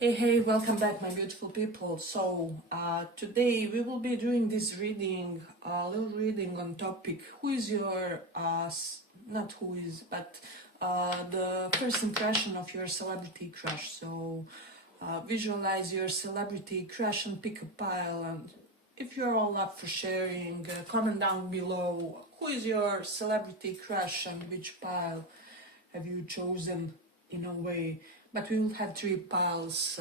Hey, welcome back, my beautiful people. Today we will be doing this reading, a little reading on topic. Who is your, not who is, but the first impression of your celebrity crush. Visualize your celebrity crush and pick a pile. And if you're all up for sharing, comment down below. Who is your celebrity crush and which pile have you chosen in a way? But we will have three piles,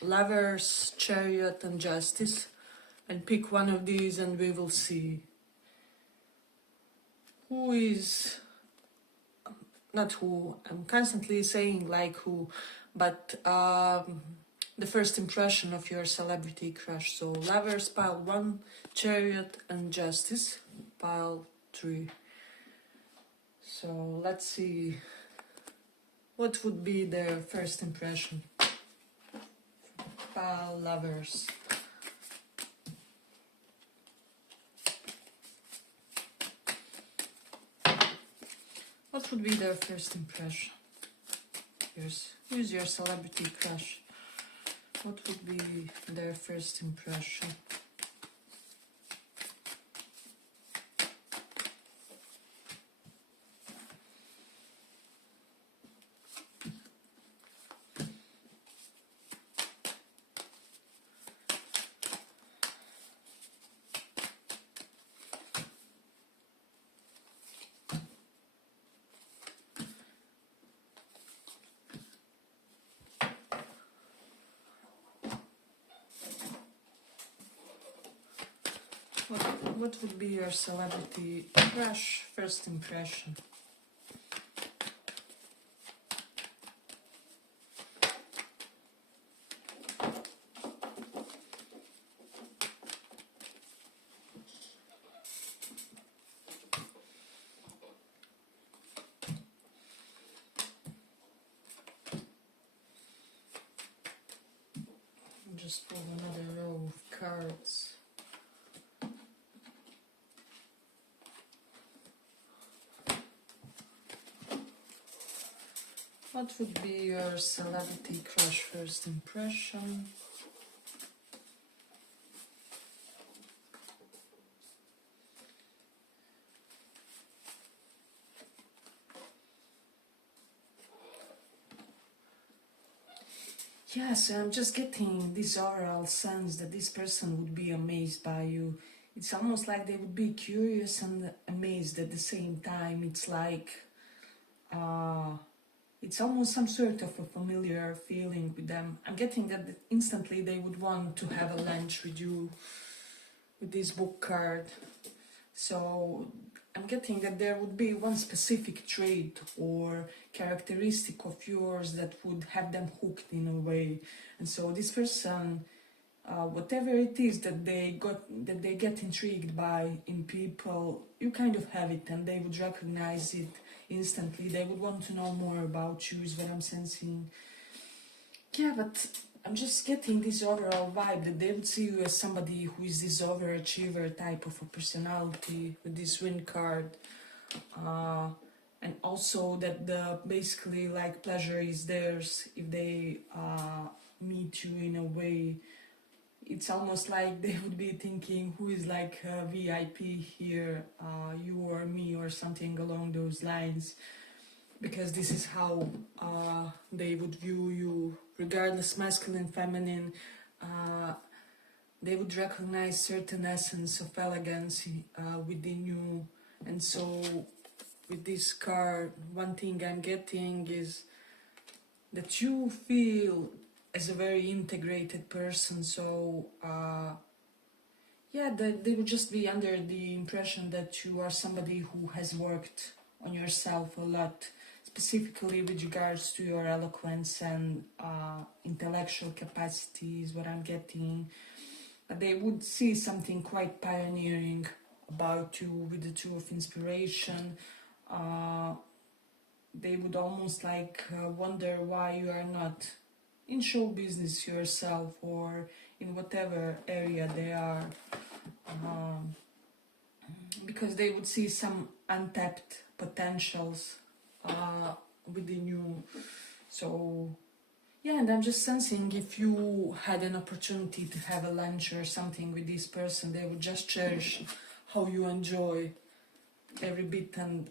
lovers, chariot and justice, and pick one of these and we will see who is, not who, I'm constantly saying like who, but the first impression of your celebrity crush. So lovers pile 1, chariot and justice pile 3. So let's see what would be their first impression. Pile lovers. What would be their first impression? Who is your celebrity crush? What would be their first impression? What would be your celebrity crush first impression? Just pull another row of cards. What would be your celebrity crush first impression? Yeah, so I'm just getting this overall sense that this person would be amazed by you. It's almost like they would be curious and amazed at the same time. It's like, it's almost some sort of a familiar feeling with them. I'm getting that instantly they would want to have a lunch with you with this book card. So I'm getting that there would be one specific trait or characteristic of yours that would have them hooked in a way. And so this person, whatever it is that they get intrigued by in people, you kind of have it, and they would recognize it instantly. They would want to know more about you, is what I'm sensing. Yeah, but I'm just getting this overall vibe that they would see you as somebody who is this overachiever type of a personality with this wind card. And also that the basically like pleasure is theirs if they meet you in a way. It's almost like they would be thinking who is like a VIP here, you or me or something along those lines. Because this is how they would view you, regardless masculine, feminine. They would recognize certain essence of elegance within you. And so with this card, one thing I'm getting is that you feel as a very integrated person. So yeah, they would just be under the impression that you are somebody who has worked on yourself a lot, specifically with regards to your eloquence and intellectual capacities, what I'm getting. But they would see something quite pioneering about you with the Two of Inspiration. They would almost like wonder why you are not in show business yourself or in whatever area they are. Because they would see some untapped potentials within you. So Yeah, and I'm just sensing if you had an opportunity to have a lunch or something with this person, they would just cherish how you enjoy every bit and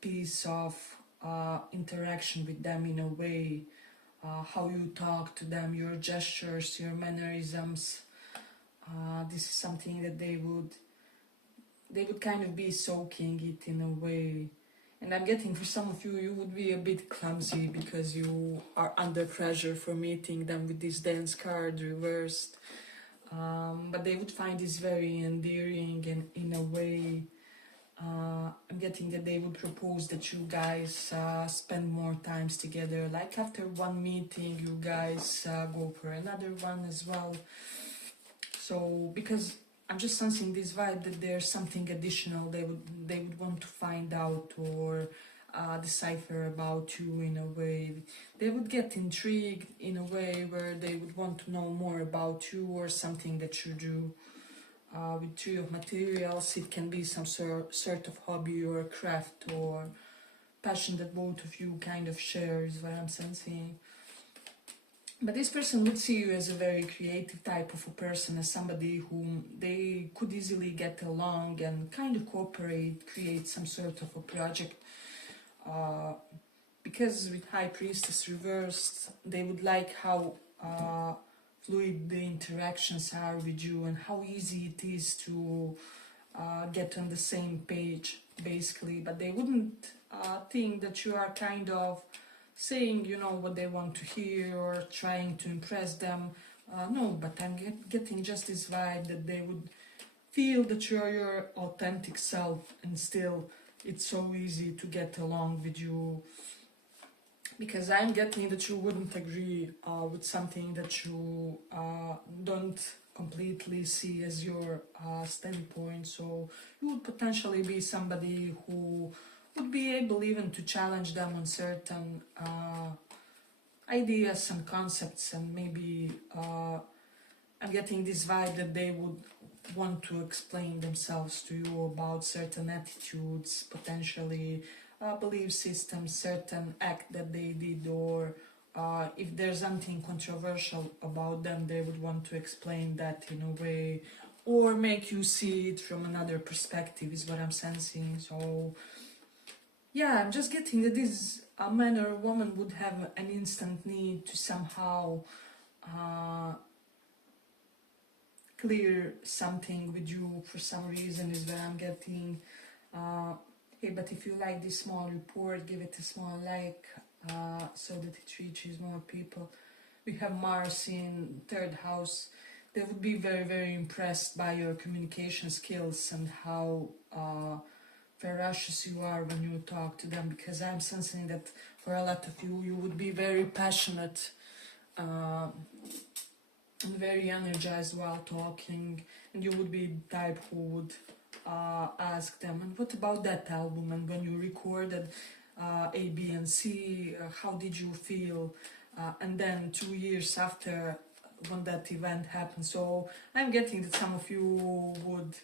piece of interaction with them in a way, how you talk to them, your gestures, your mannerisms. This is something that they would kind of be soaking it in a way. And I'm getting for some of you, you would be a bit clumsy because you are under pressure for meeting them with this dance card reversed. But they would find this very endearing, and in a way, I'm getting that they would propose that you guys spend more times together. Like after one meeting, you guys go for another one as well. So because I'm just sensing this vibe that there's something additional they would want to find out or decipher about you in a way. They would get intrigued in a way where they would want to know more about you or something that you do. With Three of Materials, it can be some sort of hobby or craft or passion that both of you kind of share, is what I'm sensing. But this person would see you as a very creative type of a person, as somebody whom they could easily get along and kind of cooperate, create some sort of a project. Because with High Priestess reversed, they would like how fluid the interactions are with you and how easy it is to get on the same page, basically. But they wouldn't think that you are kind of saying, what they want to hear or trying to impress them. No, but I'm getting just this vibe that they would feel that you're your authentic self, and still it's so easy to get along with you. Because I'm getting that you wouldn't agree with something that you don't completely see as your standpoint. So you would potentially be somebody who would be able even to challenge them on certain ideas and concepts, and maybe I'm getting this vibe that they would want to explain themselves to you about certain attitudes, potentially belief systems, certain act that they did, or if there's something controversial about them, they would want to explain that in a way, or make you see it from another perspective, is what I'm sensing. So yeah, I'm just getting that this man or woman would have an instant need to somehow clear something with you for some reason, is what I'm getting. Hey, but if you like this small report, give it a small like so that it reaches more people. We have Mars in 3rd house. They would be very, very impressed by your communication skills and how ferocious you are when you talk to them, because I'm sensing that for a lot of you, you would be very passionate and very energized while talking, and you would be the type who would ask them, and what about that album, and when you recorded A, B and C, how did you feel, and then 2 years after when that event happened. So I'm getting that some of you would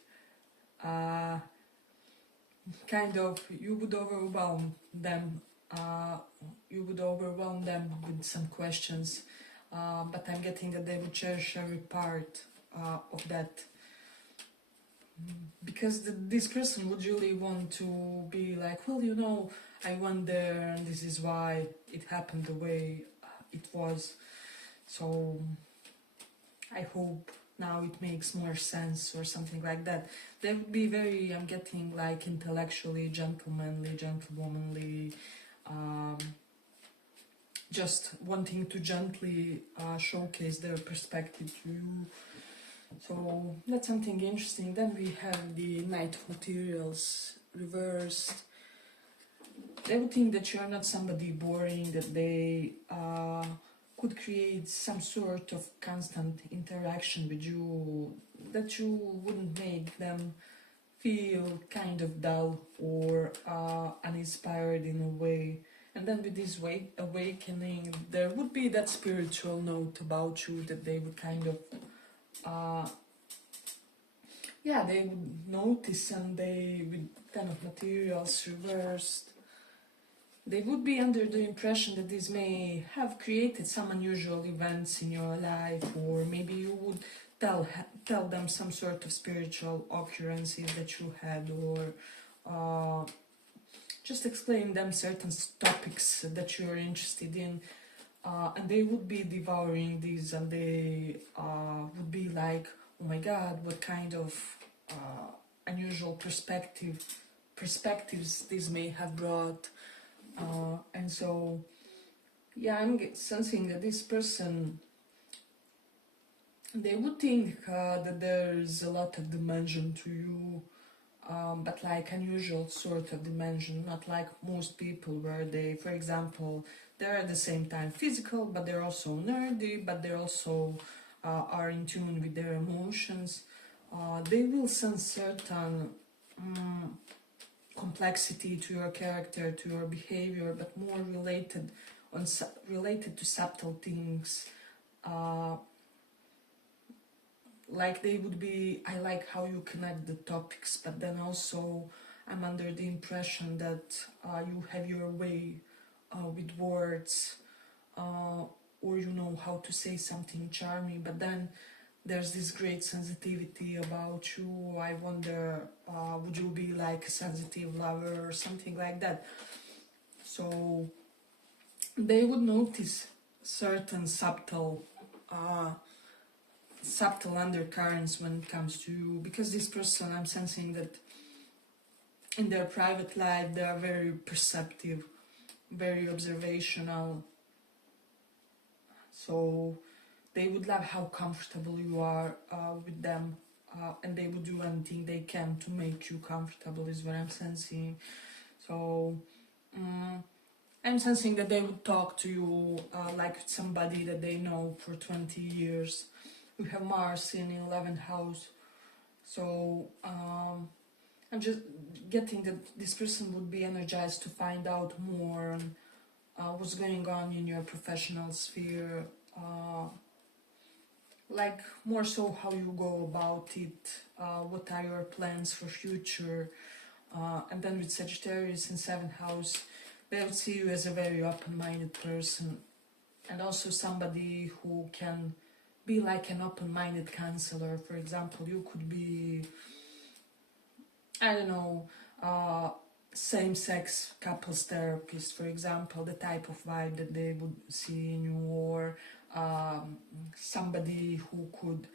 you would overwhelm them with some questions, but I'm getting that they would cherish every part of that, because this person would really want to be like, well, I went there and this is why it happened the way it was. So I hope now it makes more sense, or something like that. They would be very, I'm getting like intellectually, gentlemanly, gentlewomanly, just wanting to gently showcase their perspective to you. So that's something interesting. Then we have the Knight of Materials reversed. They would think that you're not somebody boring, that they could create some sort of constant interaction with you, that you wouldn't make them feel kind of dull or uninspired in a way. And then with this awakening, there would be that spiritual note about you that they would kind of they would notice, and they, with kind of materials reversed, They would be under the impression that this may have created some unusual events in your life, or maybe you would tell them some sort of spiritual occurrences that you had, or just explain them certain topics that you are interested in, and they would be devouring these, and they would be like, oh my god, what kind of unusual perspectives this may have brought. And so, yeah, I'm sensing that this person, they would think that there's a lot of dimension to you, but like unusual sort of dimension, not like most people where they, for example, they're at the same time physical, but they're also nerdy, but they also are in tune with their emotions. They will sense certain complexity to your character, to your behavior, but more related to subtle things. Like they would be, I like how you connect the topics, but then also I'm under the impression that you have your way with words, or you know how to say something charming, but then there's this great sensitivity about you. I wonder, would you be like a sensitive lover or something like that? So they would notice certain subtle undercurrents when it comes to you, because this person, I'm sensing that in their private life they are very perceptive, very observational. So they would love how comfortable you are with them, and they would do anything they can to make you comfortable, is what I'm sensing. So I'm sensing that they would talk to you like somebody that they know for 20 years. We have Mars in the 11th house. So I'm just getting that this person would be energized to find out more on what's going on in your professional sphere. Like more so how you go about it, what are your plans for future, and then with Sagittarius in 7th house, they would see you as a very open-minded person, and also somebody who can be like an open-minded counselor. For example, you could be, I don't know, same-sex couples therapist, for example, the type of vibe that they would see in you, or somebody who could,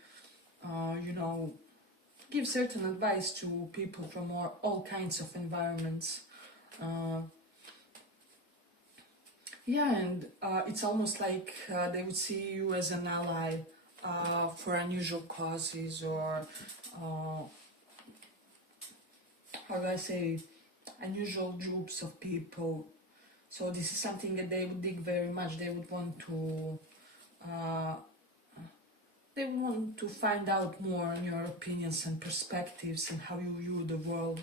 you know, give certain advice to people from all kinds of environments. Yeah, and it's almost like they would see you as an ally for unusual causes, or how do I say, unusual groups of people. So this is something that they would dig very much. They would want to find out more on your opinions and perspectives and how you view the world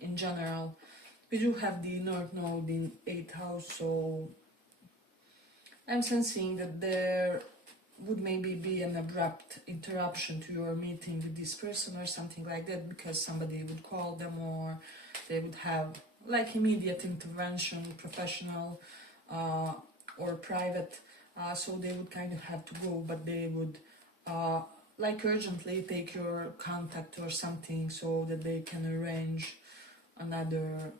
in general. We do have the North Node in 8th house, so I'm sensing that there would maybe be an abrupt interruption to your meeting with this person or something like that, because somebody would call them, or they would have like immediate intervention, professional or private, so they would kind of have to go, but they would like urgently take your contact or something so that they can arrange another,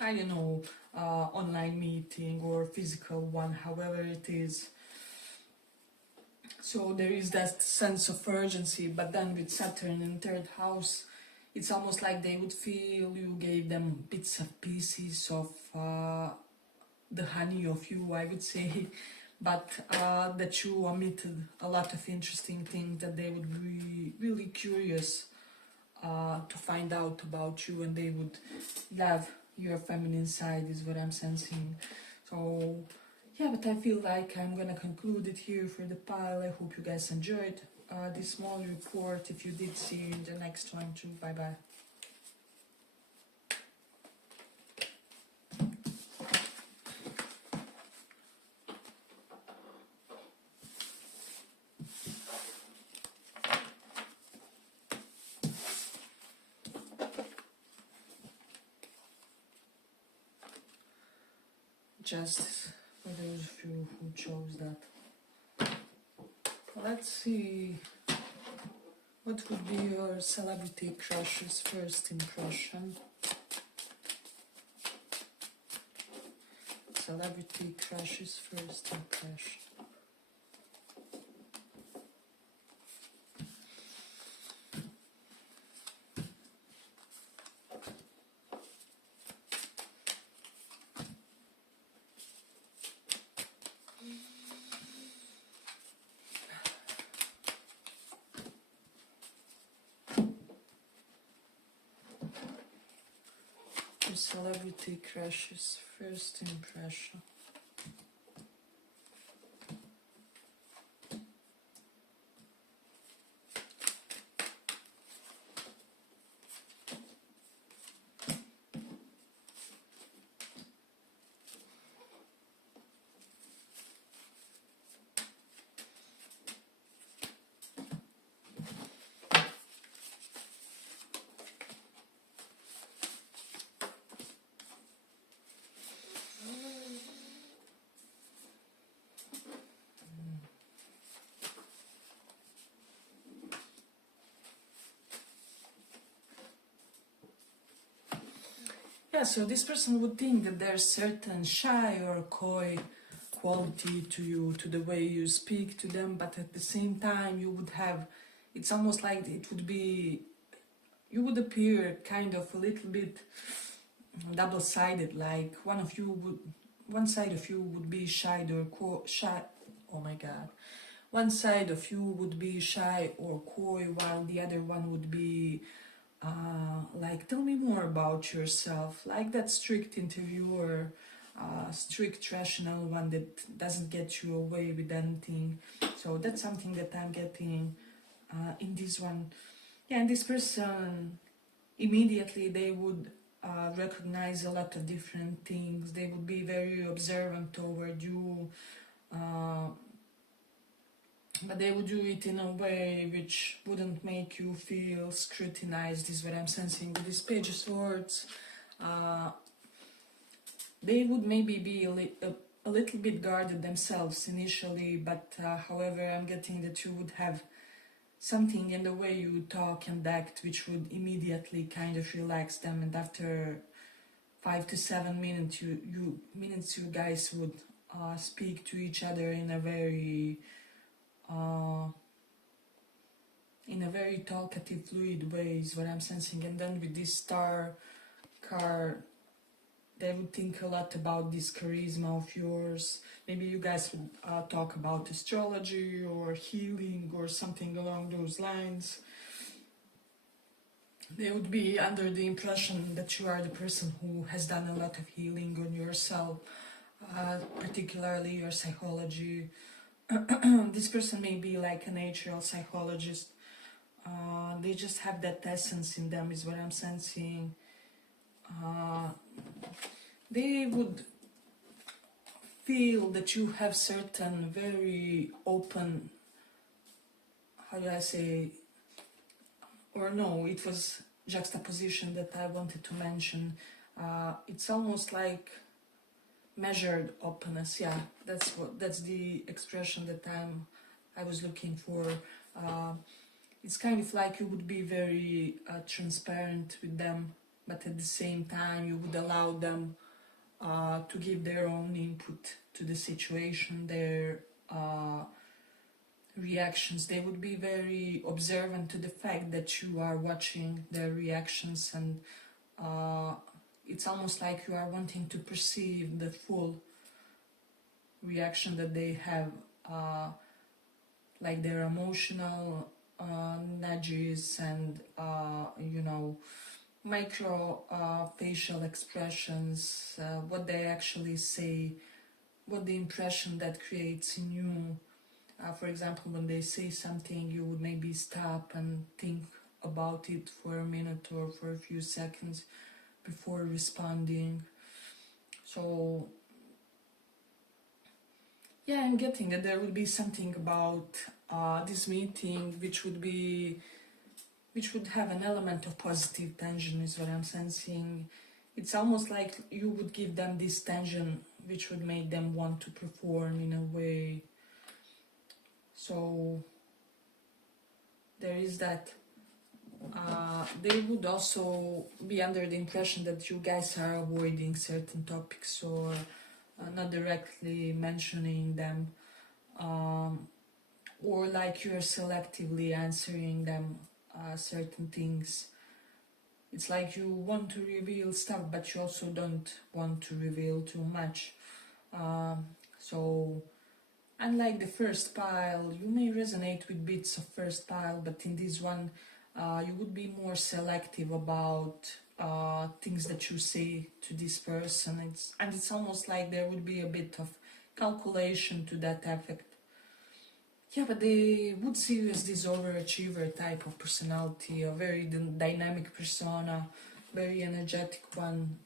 I don't know, online meeting or physical one, however it is. So there is that sense of urgency, but then with Saturn in 3rd house, it's almost like they would feel you gave them bits and pieces of the honey of you, I would say, but that you omitted a lot of interesting things that they would be really curious to find out about you, and they would love your feminine side, is what I'm sensing. So yeah, but I feel like I'm gonna conclude it here for the pile. I hope you guys enjoyed this small report. If you did, see you in the next one too. Bye bye. just for those of you who chose that. Let's see, what would be your celebrity crush's first impression? Celebrity crush's first impression. Your celebrity crush's first impression. Yeah, so this person would think that there's certain shy or coy quality to you, to the way you speak to them, but at the same time you would have, it's almost like it would be, you would appear kind of a little bit double-sided, like one side of you would be shy or shy, oh my god, one side of you would be shy or coy, while the other one would be like, tell me more about yourself, like that strict interviewer, strict rational one that doesn't get you away with anything. So that's something that I'm getting in this one. Yeah, and this person, immediately they would recognize a lot of different things. They would be very observant toward you, but they would do it in a way which wouldn't make you feel scrutinized, is what I'm sensing with this Page of Swords. They would maybe be a little bit guarded themselves initially, but however, I'm getting that you would have something in the way you talk and act which would immediately kind of relax them, and after 5 to 7 minutes, you guys would speak to each other in a very talkative, fluid way, is what I'm sensing. And then with this Star card, they would think a lot about this charisma of yours. Maybe you guys would talk about astrology or healing or something along those lines. They would be under the impression that you are the person who has done a lot of healing on yourself, particularly your psychology. This person may be like a natural psychologist. They just have that essence in them, is what I'm sensing. They would feel that you have certain very open, how do I say, or no, it was juxtaposition that I wanted to mention. It's almost like measured openness. Yeah, that's the expression that I was looking for. It's kind of like you would be very transparent with them, but at the same time you would allow them to give their own input to the situation, their reactions. They would be very observant to the fact that you are watching their reactions, and it's almost like you are wanting to perceive the full reaction that they have, like their emotional nudges and micro facial expressions, what they actually say, what the impression that creates in you. For example, when they say something, you would maybe stop and think about it for a minute or for a few seconds before responding. So yeah, I'm getting that there will be something about this meeting which would have an element of positive tension, is what I'm sensing. It's almost like you would give them this tension which would make them want to perform in a way. So there is that. They would also be under the impression that you guys are avoiding certain topics or not directly mentioning them, or like you're selectively answering them certain things. It's like you want to reveal stuff, but you also don't want to reveal too much. So unlike the first pile, you may resonate with bits of first pile, but in this one you would be more selective about things that you say to this person. It's almost like there would be a bit of calculation to that effect. Yeah, but they would see you as this overachiever type of personality, a very dynamic persona, very energetic one.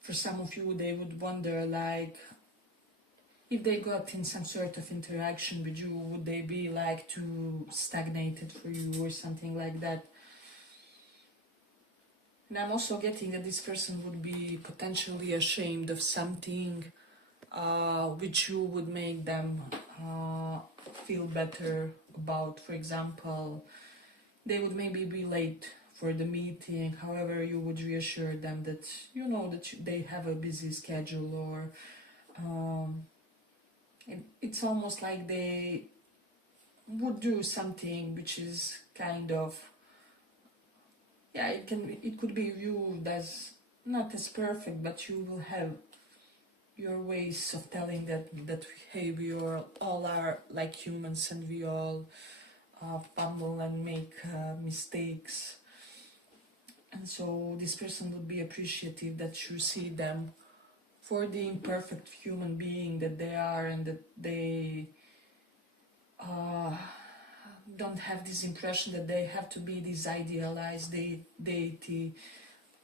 For some of you, they would wonder, like, if they got in some sort of interaction with you, would they be like too stagnated for you or something like that? And I'm also getting that this person would be potentially ashamed of something which you would make them feel better about. For example, they would maybe be late for the meeting, however you would reassure them that you know that they have a busy schedule, or it's almost like they would do something which is kind of, yeah, it could be viewed as not as perfect, but you will have your ways of telling that hey, we all are like humans and we all fumble and make mistakes. And so this person would be appreciative that you see them for the imperfect human being that they are, and that they don't have this impression that they have to be this idealized deity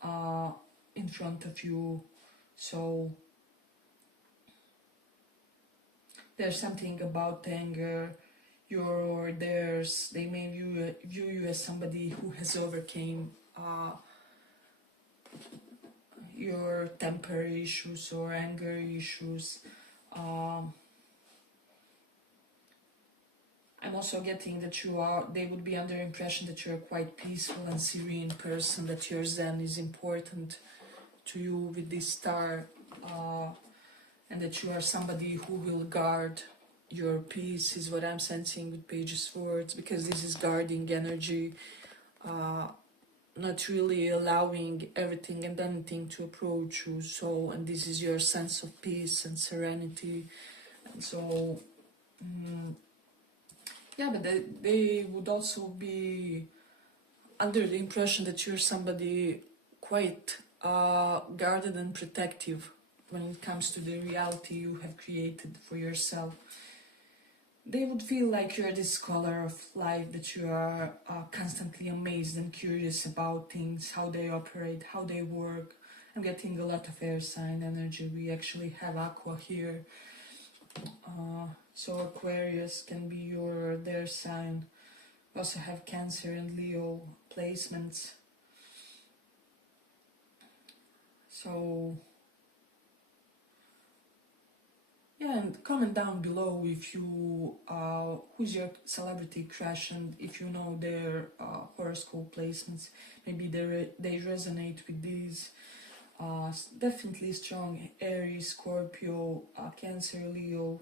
in front of you. So there's something about anger, your or theirs. They may view you as somebody who has overcame your temper issues or anger issues. I'm also getting that they would be under impression that you're a quite peaceful and serene person, that your Zen is important to you with this star, and that you are somebody who will guard your peace, is what I'm sensing with Page of Swords, because this is guarding energy, not really allowing everything and anything to approach you. So, and this is your sense of peace and serenity. And so, yeah, but they would also be under the impression that you're somebody quite guarded and protective when it comes to the reality you have created for yourself. They would feel like you're this scholar of life, that you are constantly amazed and curious about things, how they operate, how they work. I'm getting a lot of air sign energy. We actually have Aqua here. So Aquarius can be their sign. We also have Cancer and Leo placements. So yeah, and comment down below if you who's your celebrity crush, and if you know their horoscope placements. Maybe they resonate with these. Definitely strong Aries, Scorpio, Cancer, Leo,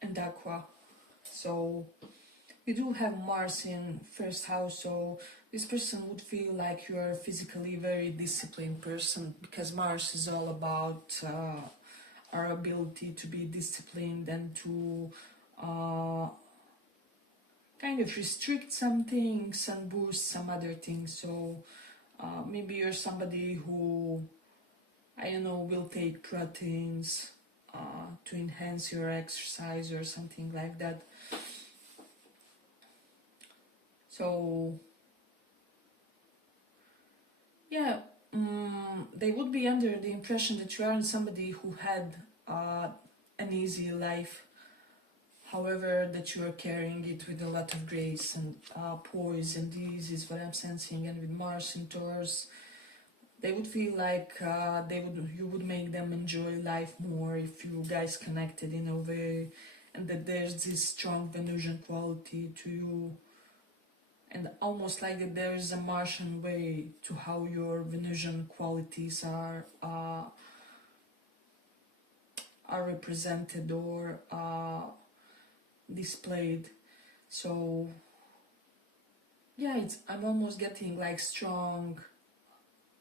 and Aqua. So we do have Mars in first house, so this person would feel like you are a physically very disciplined person, because Mars is all about our ability to be disciplined and to kind of restrict some things and boost some other things. So maybe you're somebody who, I don't know, will take proteins to enhance your exercise or something like that. So yeah, they would be under the impression that you aren't somebody who had an easy life, however that you are carrying it with a lot of grace and poise, and ease is what I'm sensing. And with Mars in Taurus, they would feel like you would make them enjoy life more if you guys connected in a way, and that there's this strong Venusian quality to you, and almost like that there is a Martian way to how your Venusian qualities are represented or displayed. So yeah, I'm almost getting like strong,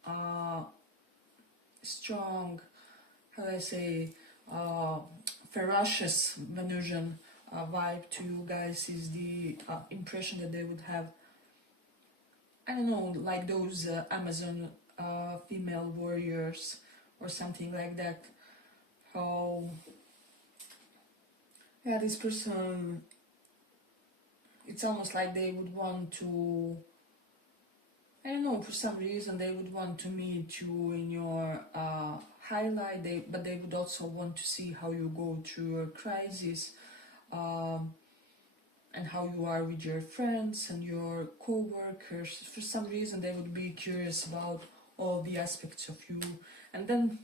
how do I say, ferocious Venusian vibe to you guys is the impression that they would have. I don't know, like those Amazon female warriors or something like that. How, yeah, this person, it's almost like they would want to, I don't know, for some reason they would want to meet you in your highlight, but they would also want to see how you go through your crisis, and how you are with your friends and your co-workers. For some reason they would be curious about all the aspects of you. And then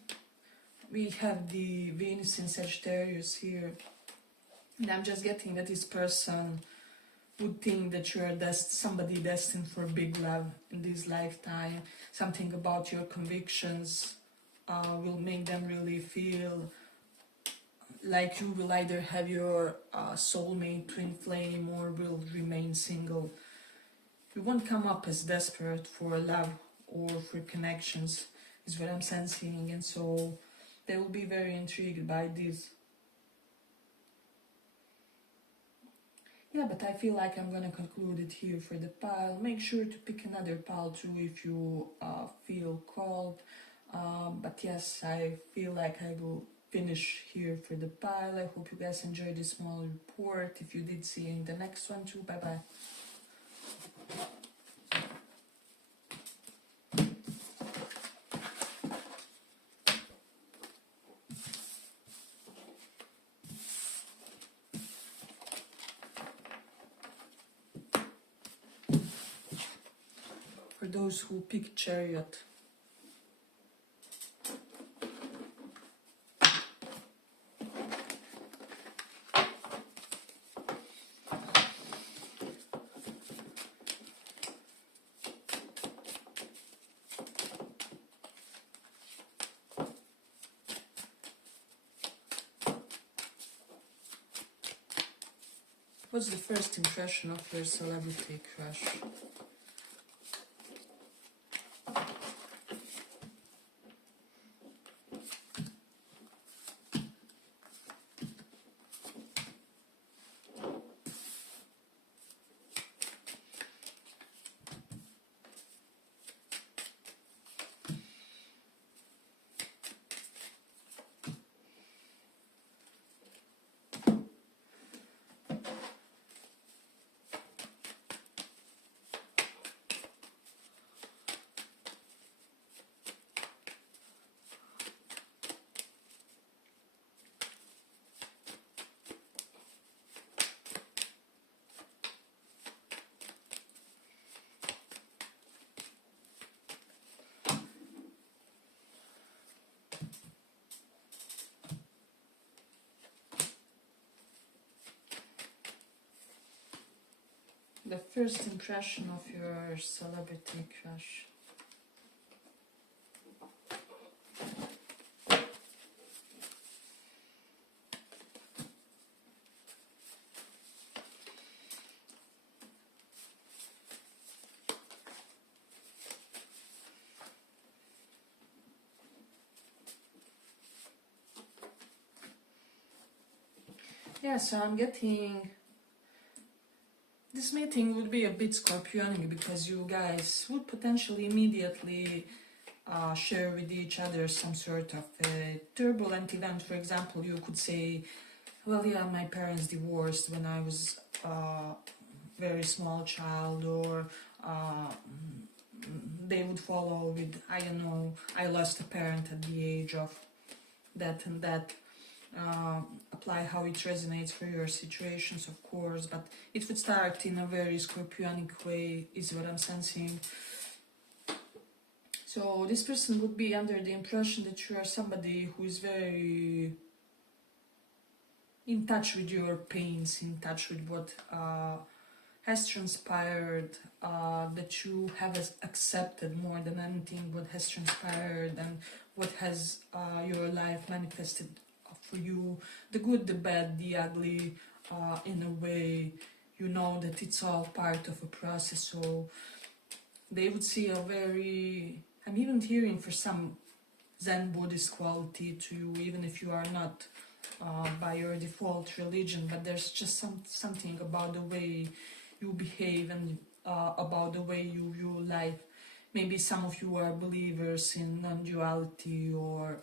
we have the Venus in Sagittarius here, and I'm just getting that this person would think that you are somebody destined for big love in this lifetime. Something about your convictions will make them really feel like you will either have your soulmate, twin flame, or will remain single. You won't come up as desperate for love or for connections, is what I'm sensing, and so they will be very intrigued by this. Yeah, but I feel like I'm gonna conclude it here for the pile. Make sure to pick another pile too if you feel called. But yes, I feel like I will finish here for the pile. I hope you guys enjoyed this small report. If you did, see you in the next one too. Bye bye. For those who picked chariot, what's the first impression of your celebrity crush? The first impression of your celebrity crush. Yeah, so I'm getting this meeting would be a bit scorpionic because you guys would potentially immediately share with each other some sort of a turbulent event. For example, you could say, well, yeah, my parents divorced when I was a very small child, or they would follow with, I don't know, I lost a parent at the age of that and that. Apply how it resonates for your situations, of course, but it would start in a very scorpionic way, is what I'm sensing. So So this person would be under the impression that you are somebody who is very in touch with your pains, in touch with what has transpired, that you have accepted more than anything what has transpired and what has your life manifested for you, the good, the bad, the ugly, in a way. You know that it's all part of a process, so they would see a very, I'm even hearing for some Zen Buddhist quality to you, even if you are not by your default religion, but there's just something about the way you behave and about the way you view life. Maybe some of you are believers in non-duality, or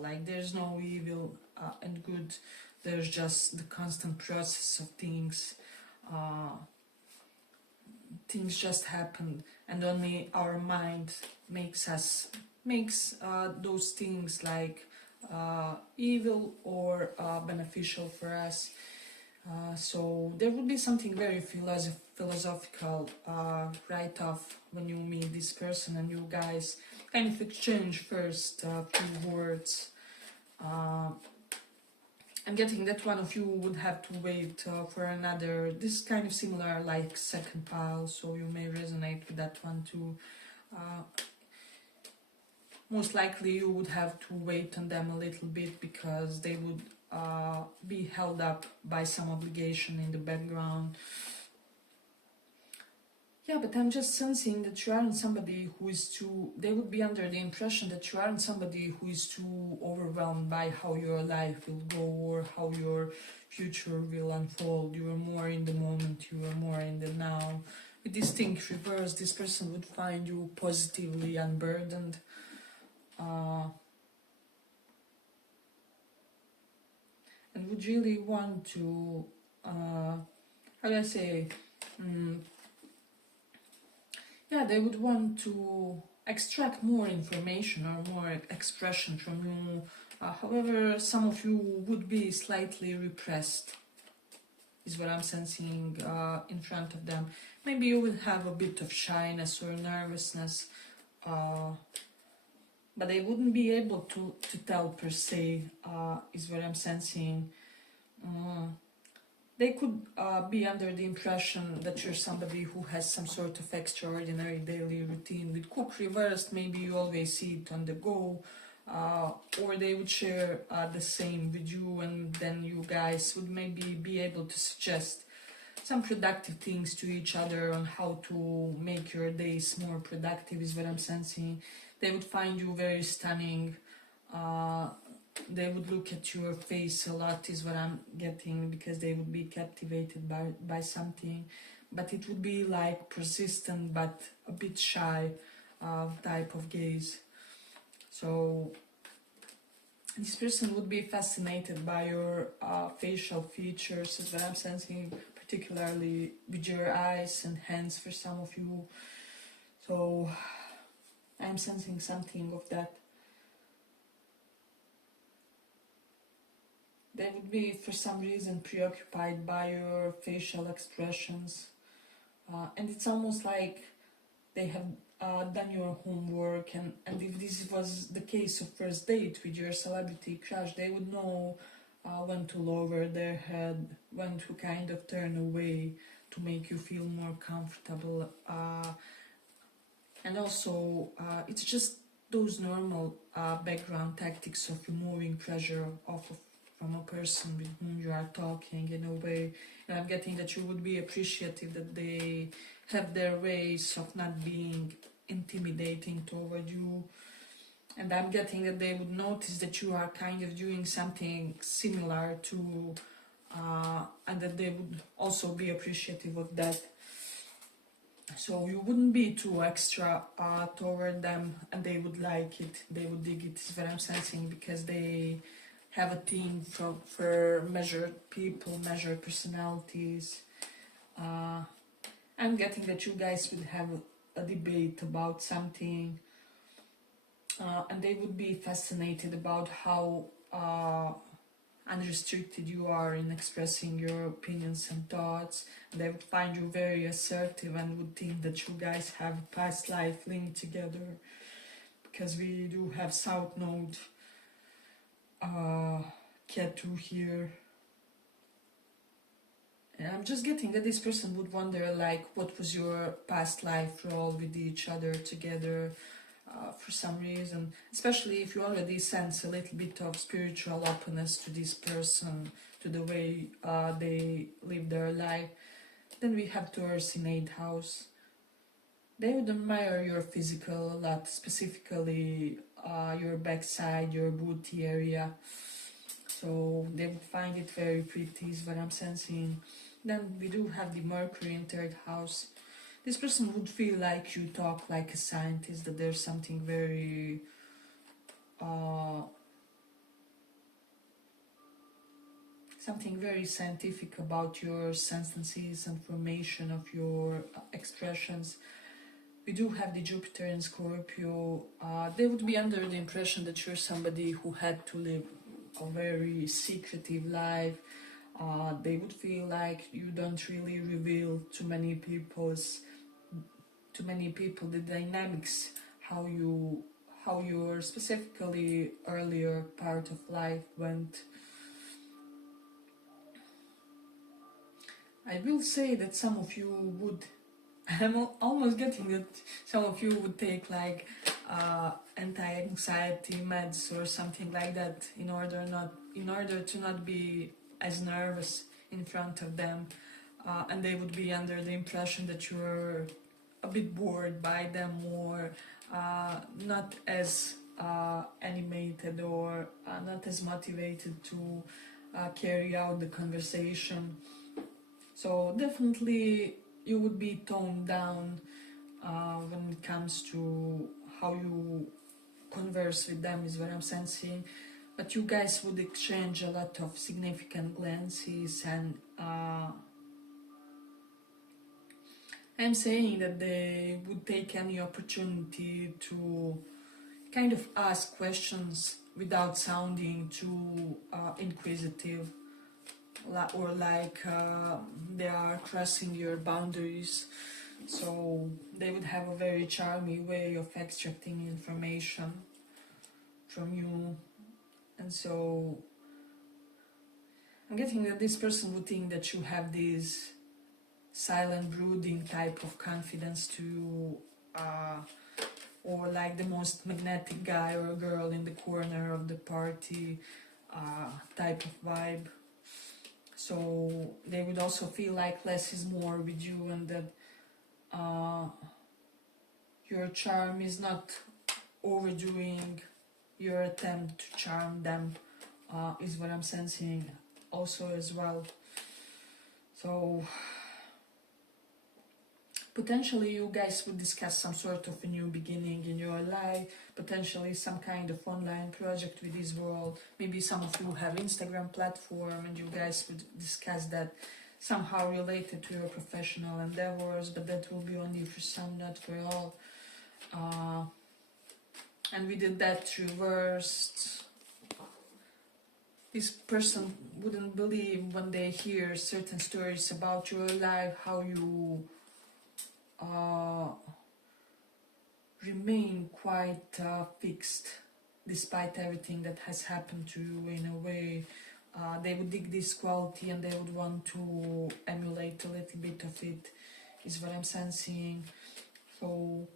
like there's no evil and good, there's just the constant process of things. Things just happen, and only our mind makes those things like evil or beneficial for us. So there would be something very philosophical right off when you meet this person, and you guys kind of exchange first few words. I'm getting that one of you would have to wait for another, this kind of similar like second pile, so you may resonate with that one too. Most likely you would have to wait on them a little bit because they would be held up by some obligation in the background. Yeah, but I'm just sensing that you aren't somebody who is too, they would be under the impression that you aren't somebody who is too overwhelmed by how your life will go or how your future will unfold. You are more in the moment, you are more in the now. With this thing reversed, this person would find you positively unburdened. And would really want to, how do I say, yeah, they would want to extract more information or more expression from you. However, some of you would be slightly repressed, is what I'm sensing in front of them. Maybe you will have a bit of shyness or nervousness, but they wouldn't be able to tell per se, is what I'm sensing. They could be under the impression that you're somebody who has some sort of extraordinary daily routine. With cook reversed, maybe you always see it on the go, or they would share the same with you, and then you guys would maybe be able to suggest some productive things to each other on how to make your days more productive, is what I'm sensing. They would find you very stunning. They would look at your face a lot, is what I'm getting, because they would be captivated by something. But it would be like persistent but a bit shy type of gaze. So this person would be fascinated by your facial features, is what I'm sensing, particularly with your eyes and hands for some of you. So I'm sensing something of that. They would be, for some reason, preoccupied by your facial expressions. And it's almost like they have done your homework, and if this was the case of first date with your celebrity crush, they would know when to lower their head, when to kind of turn away to make you feel more comfortable. And also, it's just those normal background tactics of removing pressure off of from a person with whom you are talking in a way. And I'm getting that you would be appreciative that they have their ways of not being intimidating toward you. And I'm getting that they would notice that you are kind of doing something similar to, and that they would also be appreciative of that. So you wouldn't be too extra toward them, and they would like it, they would dig it, is what I'm sensing, because they have a thing for measured people, measured personalities. I'm getting that you guys would have a debate about something, and they would be fascinated about how unrestricted you are in expressing your opinions and thoughts. They would find you very assertive and would think that you guys have a past life linked together. because we do have South Node Ketu here. And I'm just getting that this person would wonder, like, what was your past life role with each other together for some reason. Especially if you already sense a little bit of spiritual openness to this person, to the way they live their life. Then we have Taurus in 8th house. They would admire your physical a lot, specifically your backside, your booty area. So they would find it very pretty, is what I'm sensing. Then we do have the Mercury in 3rd house. This person would feel like you talk like a scientist, that there's something very scientific about your sentences and formation of your expressions. We do have the Jupiter in Scorpio. They would be under the impression that you're somebody who had to live a very secretive life. They would feel like you don't really reveal to many people the dynamics, how your specifically earlier part of life went. I will say that some of you would, I'm almost getting that some of you would take like anti-anxiety meds or something like that in order to not be as nervous in front of them, and they would be under the impression that you're a bit bored by them, or not as animated or not as motivated to carry out the conversation. So definitely you would be toned down when it comes to how you converse with them, is what I'm sensing. But you guys would exchange a lot of significant glances, and I'm saying that they would take any opportunity to kind of ask questions without sounding too inquisitive, or like they are crossing your boundaries. So they would have a very charming way of extracting information from you. And so I'm getting that this person would think that you have this silent brooding type of confidence to or like the most magnetic guy or girl in the corner of the party type of vibe. So they would also feel like less is more with you, and that your charm is not overdoing your attempt to charm them, is what I'm sensing also as well. So potentially you guys would discuss some sort of a new beginning in your life, potentially some kind of online project with this world. Maybe some of you have Instagram platform and you guys would discuss that, somehow related to your professional endeavors, but that will be only for some, not for all. And we did that reversed. This person wouldn't believe when they hear certain stories about your life, how you remain quite fixed despite everything that has happened to you. In a way, they would dig this quality and they would want to emulate a little bit of it, is what I'm sensing. So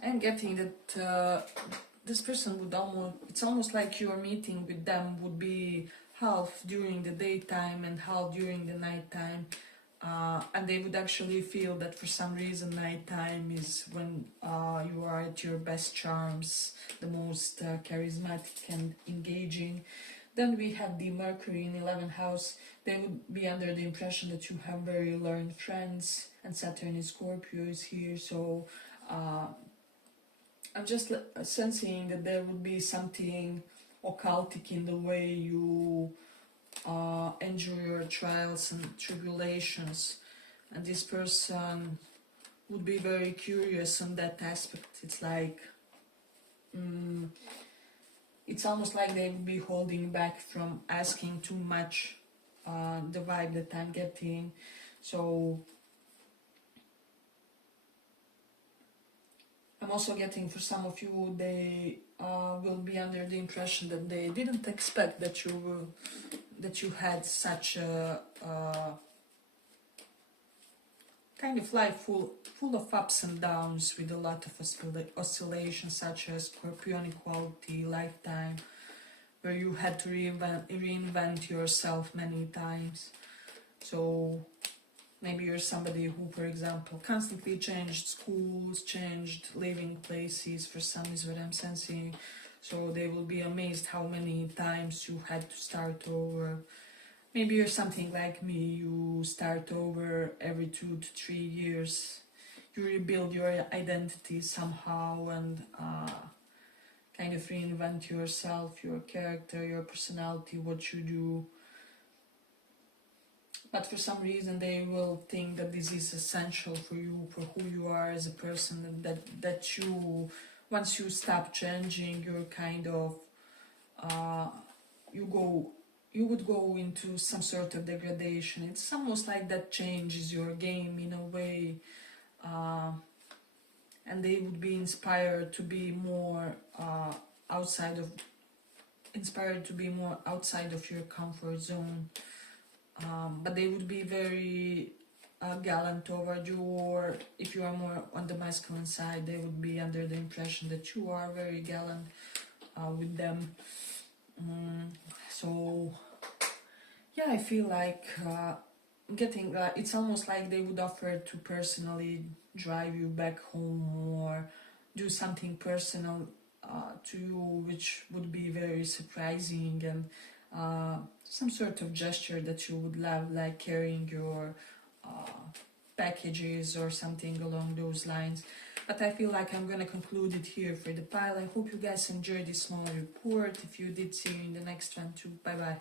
I'm getting that this person would it's almost like your meeting with them would be half during the daytime and half during the nighttime. And they would actually feel that for some reason nighttime is when you are at your best charms, the most charismatic and engaging. Then we have the Mercury in 11th house. They would be under the impression that you have very learned friends, and Saturn in Scorpio is here. So I'm just sensing that there would be something occultic in the way you endure your trials and tribulations, and this person would be very curious on that aspect. It's like it's almost like they would be holding back from asking too much, the vibe that I'm getting. So I'm also getting for some of you, they will be under the impression that they didn't expect that you had such a kind of life full of ups and downs, with a lot of oscillations, such as Scorpion equality, lifetime, where you had to reinvent yourself many times. So maybe you're somebody who, for example, constantly changed schools, changed living places, for some is what I'm sensing. So they will be amazed how many times you had to start over. Maybe you're something like me, you start over every 2 to 3 years. You rebuild your identity somehow and kind of reinvent yourself, your character, your personality, what you do. But for some reason they will think that this is essential for you, for who you are as a person, and that you, once you stop changing, you're kind of, you would go into some sort of degradation. It's almost like that changes your game in a way, and they would be inspired to be more inspired to be more outside of your comfort zone. But they would be very gallant toward you, or if you are more on the masculine side, they would be under the impression that you are very gallant with them. So yeah, I feel like getting it's almost like they would offer to personally drive you back home, or do something personal to you, which would be very surprising, and some sort of gesture that you would love, like carrying your packages or something along those lines. But I feel like I'm gonna conclude it here for the pile. I hope you guys enjoyed this small report. If you did, see you in the next one too. Bye bye.